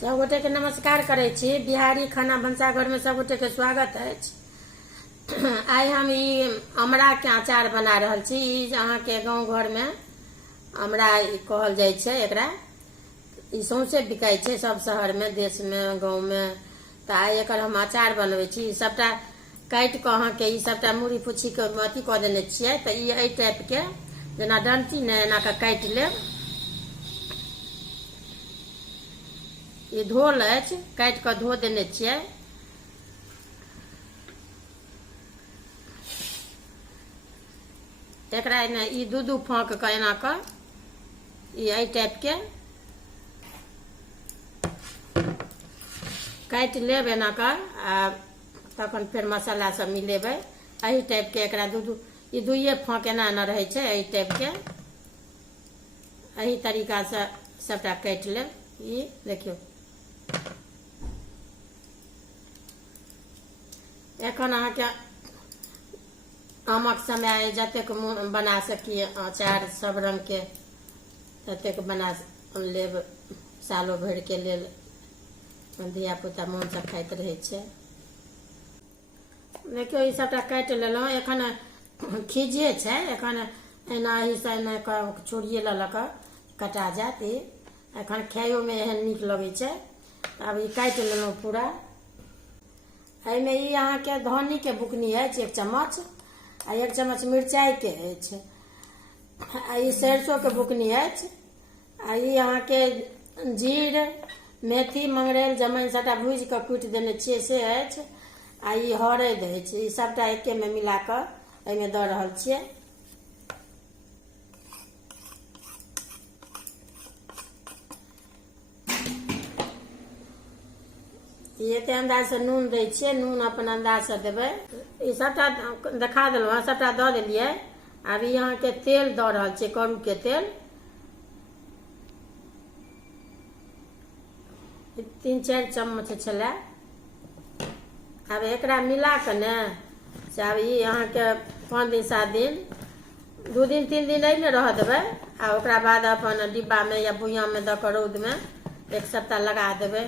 सब गोटे के नमस्कार करे छी। बिहारी खाना भंसाघर में सब गोटे के स्वागत है। आई हम अमरा के अचार बना रहल छी। अहाँ के गांव घर में अमरा कहल जाय छै। एकरा सौंसे बिकाय छै सब शहर में, देश में, गांव में। तो आई एकर हम अचार बनवे छी। सबटा काट के अहाँ के सबटा मुड़ी पुछी के अथी क देने छियै। तो एई टाइप के जेना डंटी ने एना के काट लेब। ये धोल अछि, काट के धो देने छियै। एकरा ने ई दू फाँक के एना के एई टाइप के काट लेब एना के। आ तखन फिर मसाला सब मिलेबै। एही टाइप के एकरा दुइये फाँक एना एना रहे छै। एही टाइप के एही तरीका से सबटा काट लेब। ई देखियो एखन अहाँ के आमक समय जतेक बना सकी अचार सब रंग के ततेक बना लेब। सालो भर के लेल धिया पुता मोन से खाइत रहे छै। देखियो ई सबटा काट लेलहुँ। एखन खीजे छै, एखन एना ही से एना छोड़िए ललक कटा जात। ई एखन खाइयो में एहन नीक लगे छै। अब ई काट लेलहुँ पूरा। एहिमे ई अहाँ के धनी के बुकनी अछि 1 चम्मच, आ 1 चम्मच मिरचाई के अछि, आ ई सरसों के बुकनी अछि, आ ई अहाँ के जीर, मेथी, मंगरैल, जमाइन सबटा भूजि के कुटि देने छियै से अछि, आ ई हरैद अछि। ई सबटा एके में मिला के एहिमे दऽ रहल छियै। एते अंदाज से नून दै छियै। नून अपन अंदाज से देबै। ई सबटा देखा देलहुँ हँ, सबटा दऽ देलियै। आब ई अहाँ के तेल दऽ रहल छियै, करू के तेल 3-4 चम्मच छलै। आब एकरा मिला के ने से आब ई अहाँ के 5 दिन 7 दिन 2 दिन 3 दिन एहिमे रह देबै। आ ओकरा बाद अपन डिब्बा में या भुइयाँ में दऽ के रौद में 1 सप्ताह लगा देबै।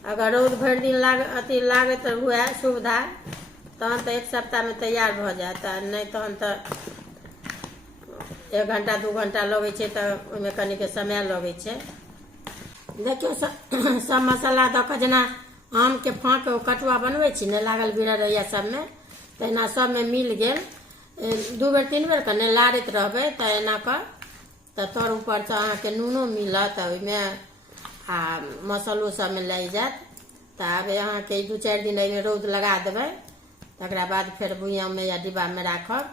अगर रौद भरि दिन लागत हुए सुविधा तहन तो 1 सप्ताह में तैयार भ जात। नहीं तहन तो 1 घंटा 2 घंटा लगे छै। तो ओहिमे कनी के समय लगे छै। देखियो सब मसाला दऽ के जेना आम के फाँक कटुआ बनबै छी ने लागल बिरैया सब में, तहिना सब में मिल गेल। 2 बेर 3 बेर के ने लारैत रहबै तो एना के तो तर ऊपर से अहाँ के नूनो मिलत ओहिमे, आ मसालो सब में लग जात। तो आब अहाँ के 2-4 दिन एहिमे रौद लगा देबै। तकरा बाद फिर भुइयाँ में या डिब्बा में राखब।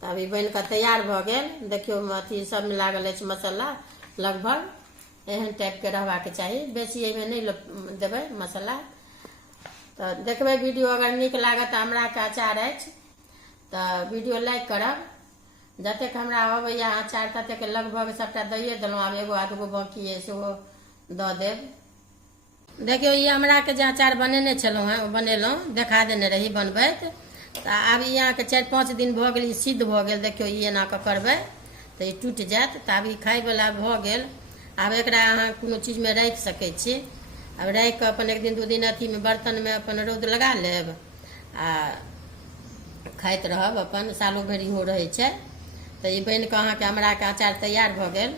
तो अभी बन के तैयार भ गेल। देखियो अथी सब में लागल अछि मसाला, लगभग एहन टाइप के रहबा के चाही। बेसी एहिमे नहीं देबै मसाला। तो देखबै वीडियो अगर नीक लागत अमरा के अचार अछि तो वीडियो लाइक करब। जतेक हमरा अबैया अचार ततेक लगभग सबटा दैए देलहुँ। आब एगो आधगो बाकी है सेहो दऽ देब। देखियो ई अमरा के जे अचार बनेने छलहुँ हैं, बनेलहुँ, देखा देने रही बनबैत। तो आब ई अहाँ के 4-5 दिन भ गेल, ई सिद्ध भ गेल। देखियो ई एना के करबै तो ई टूटि जायत। तो आब ई खाय वाला भ गेल। आब एकरा अहाँ कोनो चीज में राखि सकै छी। अब राखि के अपन 1 दिन 2 दिन अथी में बर्तन में अपन रौद लगा लेब आ खाइत रहब। अपन सालो भरि इहो रहै छै। तो ई बन के अहाँ के अमरा के अचार तैयार भ गेल।